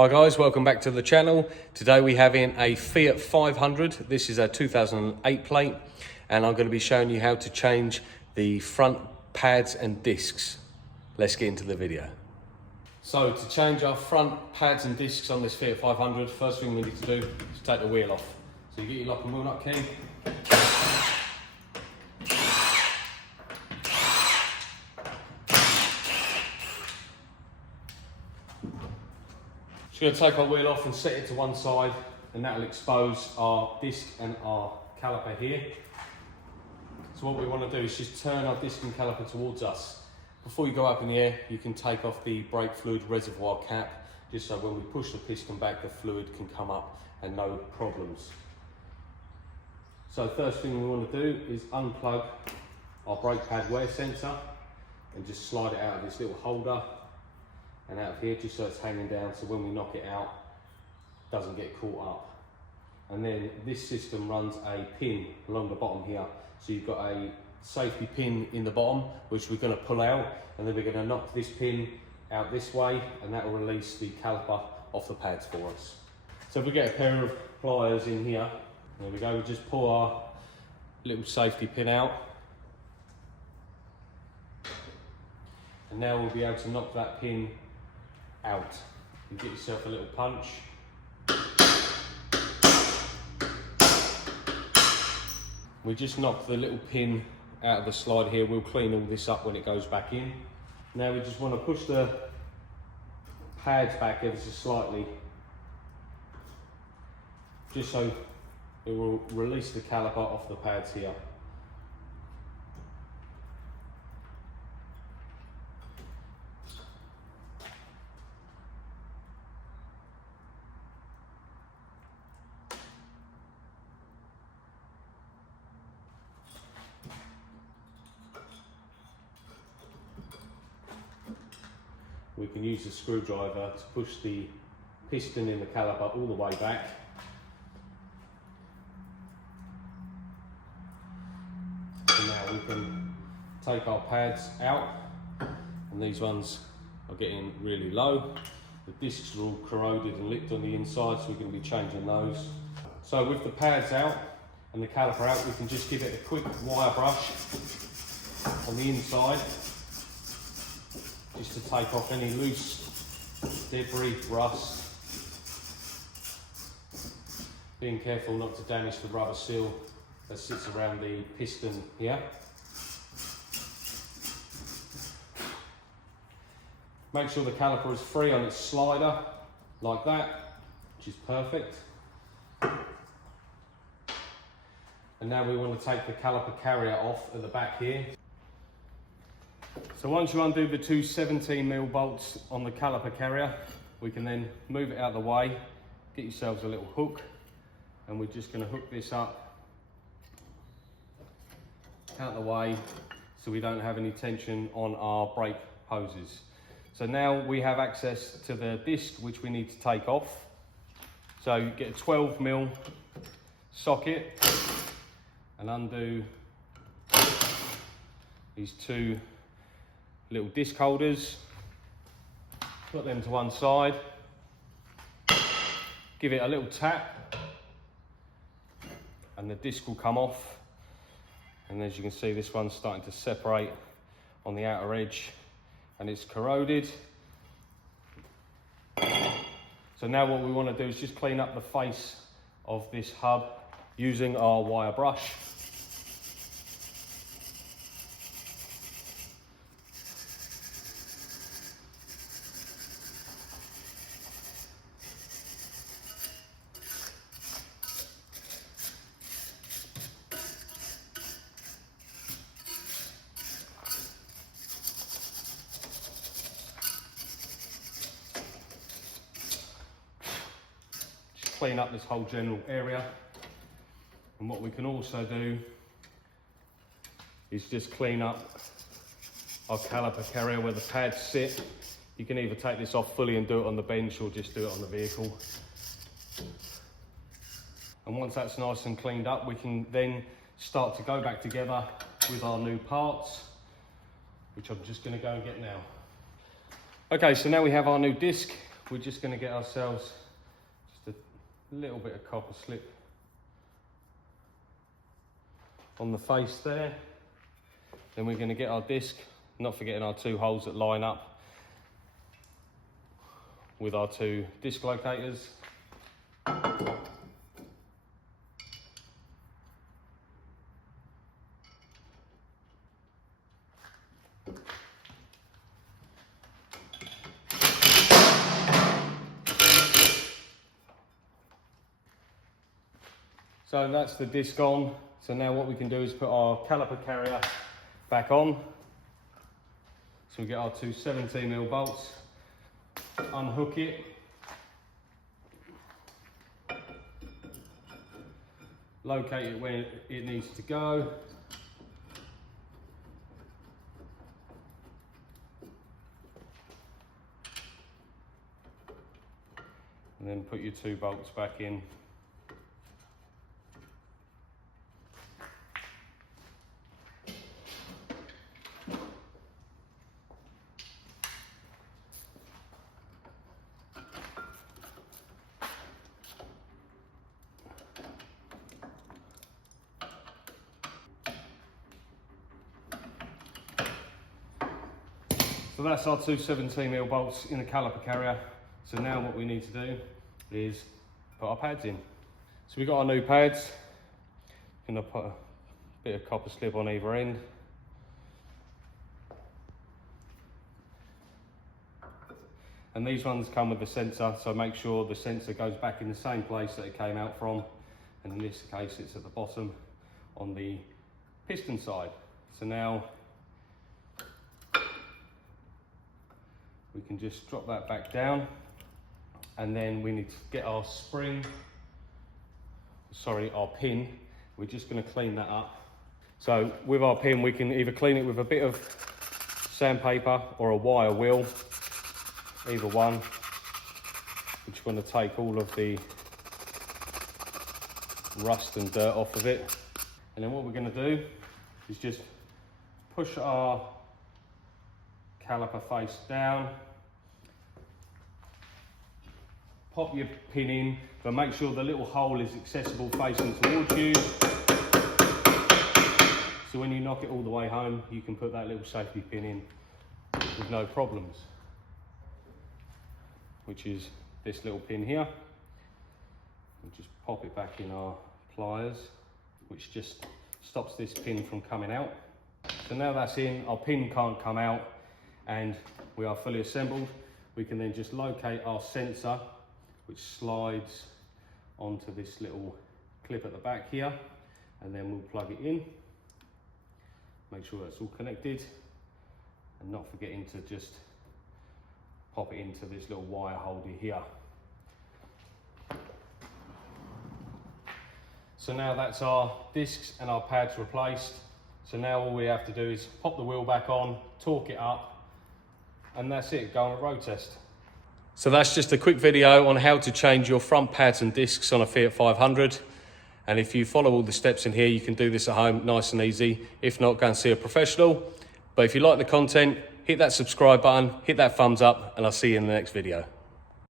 Hi guys, welcome back to the channel. Today we have in a Fiat 500. This is a 2008 plate and I'm going to be showing you how to change the front pads and discs. Let's get into the video. So to change our front pads and discs on this Fiat 500, first thing we need to do is take the wheel off. So you get your lock and wheel nut key. Just going to take our wheel off and set it to one side, and that will expose our disc and our caliper here. So what we want to do is just turn our disc and caliper towards us. Before you go up in the air, you can take off the brake fluid reservoir cap, just so when we push the piston back, the fluid can come up and no problems. So first thing we want to do is unplug our brake pad wear sensor and just slide it out of this little holder and out of here, just so it's hanging down, so when we knock it out, it doesn't get caught up. And then this system runs a pin along the bottom here. So you've got a safety pin in the bottom, which we're going to pull out, and then we're going to knock this pin out this way, and that will release the caliper off the pads for us. So if we get a pair of pliers in here, there we go, we just pull our little safety pin out. And now we'll be able to knock that pin out. You get yourself a little punch. We just knock the little pin out of the slide here. We'll clean all this up when it goes back in. Now we just want to push the pads back ever so slightly, just so it will release the caliper off the pads here. We can use the screwdriver to push the piston in the caliper all the way back. So now we can take our pads out, and these ones are getting really low. The discs are all corroded and licked on the inside, so we're going to be changing those. So with the pads out and the caliper out, we can just give it a quick wire brush on the inside, just to take off any loose debris, rust. Being careful not to damage the rubber seal that sits around the piston here. Make sure the caliper is free on its slider, like that, which is perfect. And now we want to take the caliper carrier off at the back here. So once you undo the two 17mm bolts on the caliper carrier, we can then move it out of the way, get yourselves a little hook, and we're just going to hook this up out of the way so we don't have any tension on our brake hoses. So now we have access to the disc, which we need to take off. So you get a 12mm socket and undo these two little disc holders, put them to one side, give it a little tap, and the disc will come off. And as you can see, this one's starting to separate on the outer edge and it's corroded. So now what we want to do is just clean up the face of this hub using our wire brush. Clean up this whole general area. And what we can also do is just clean up our caliper carrier where the pads sit. You can either take this off fully and do it on the bench, or just do it on the vehicle. And once that's nice and cleaned up, we can then start to go back together with our new parts, which I'm just going to go and get now. Okay, so now we have our new disc. we're just going to get ourselves just a little bit of copper slip on the face there. Then we're going to get our disc, not forgetting our 2 holes that line up with our 2 disc locators. So that's the disc on. So now what we can do is put our caliper carrier back on. So we get our 2 17mm bolts, unhook it, locate it where it needs to go, and then put your 2 bolts back in. So that's our 2 17mm bolts in the caliper carrier. So now what we need to do is put our pads in. So we've got our new pads. I'm going to put a bit of copper slip on either end. And these ones come with the sensor, so make sure the sensor goes back in the same place that it came out from. And in this case, it's at the bottom on the piston side. So now we can just drop that back down, and then we need to get our our pin. We're just going to clean that up. So with our pin, we can either clean it with a bit of sandpaper or a wire wheel, either one. We're just going to take all of the rust and dirt off of it. And then what we're going to do is just push our caliper face down, pop your pin in, but make sure the little hole is accessible facing towards you. So when you knock it all the way home, you can put that little safety pin in with no problems, which is this little pin here. We'll just pop it back in our pliers, which just stops this pin from coming out. So now that's in, our pin can't come out, and we are fully assembled. We can then just locate our sensor, which slides onto this little clip at the back here, and then we'll plug it in. Make sure that's all connected, and not forgetting to just pop it into this little wire holder here. So now that's our discs and our pads replaced. So now all we have to do is pop the wheel back on, torque it up, and that's it, go on a road test. So that's just a quick video on how to change your front pads and discs on a Fiat 500. And if you follow all the steps in here, you can do this at home nice and easy. If not, go and see a professional. But if you like the content, hit that subscribe button, hit that thumbs up, and I'll see you in the next video.